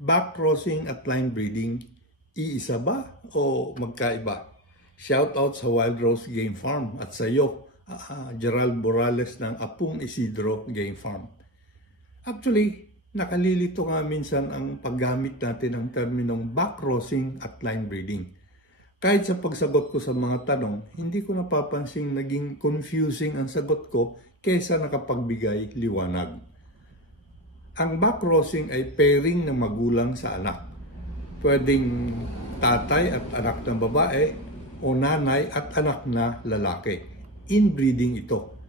Backcrossing at line breeding, iisa ba o magkaiba? Shoutout sa Wild Rose Game Farm at sa iyo, Gerald Morales ng Apung Isidro Game Farm. Actually, nakalilito nga minsan ang paggamit natin ng terminong backcrossing at line breeding. Kahit sa pagsagot ko sa mga tanong, hindi ko napapansing naging confusing ang sagot ko kaysa nakapagbigay liwanag. Ang backcrossing ay pairing ng magulang sa anak. Pwedeng tatay at anak ng babae o nanay at anak na lalaki. Inbreeding ito.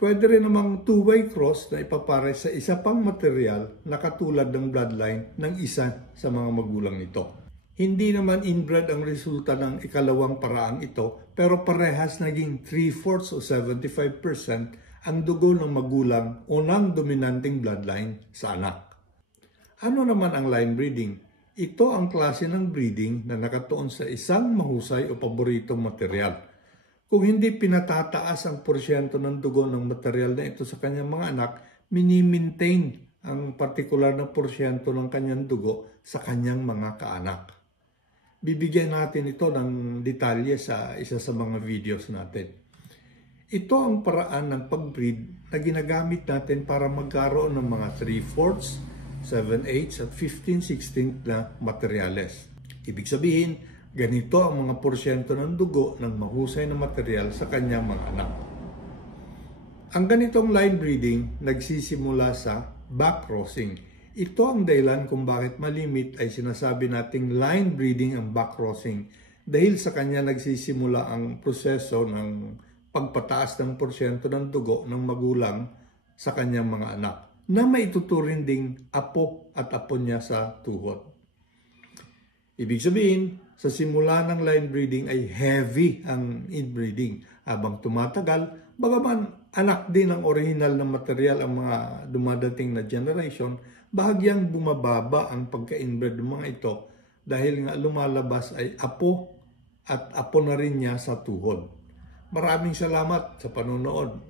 Pwede rin namang two-way cross na ipapare sa isa pang material na katulad ng bloodline ng isa sa mga magulang nito. Hindi naman inbred ang resulta ng ikalawang paraang ito, pero parehas naging 3/4 o 75% ang dugo ng magulang o ng dominanting bloodline sa anak. Ano naman ang line breeding? Ito ang klase ng breeding na nakatuon sa isang mahusay o paboritong material. Kung hindi pinatataas ang porsyento ng dugo ng material na ito sa kanyang mga anak, mini-maintain ang partikular na porsyento ng kanyang dugo sa kanyang mga kaanak. Bibigyan natin ito ng detalye sa isa sa mga videos natin. Ito ang paraan ng pag-breed na ginagamit natin para magkaroon ng mga 3/4, 7/8 at 15/16 na materyales. Ibig sabihin, ganito ang mga porsyento ng dugo ng mahusay na material sa kanyang mga anak. Ang ganitong line breeding nagsisimula sa backcrossing. Ito ang dahilan kung bakit malimit ay sinasabi nating line breeding ang backcrossing dahil sa kanya nagsisimula ang proseso ng pagpataas ng porsyento ng dugo ng magulang sa kanyang mga anak na maituturing ding apo at apo niya sa tuhod. Ibig sabihin, sa simula ng line breeding ay heavy ang inbreeding. Habang tumatagal, bagaman anak din ng original na material ang mga dumadating na generation, bahagyang bumababa ang pagka-inbred ng mga ito dahil nga lumalabas ay apo at apo na rin niya sa tuhod. Maraming salamat sa panonood.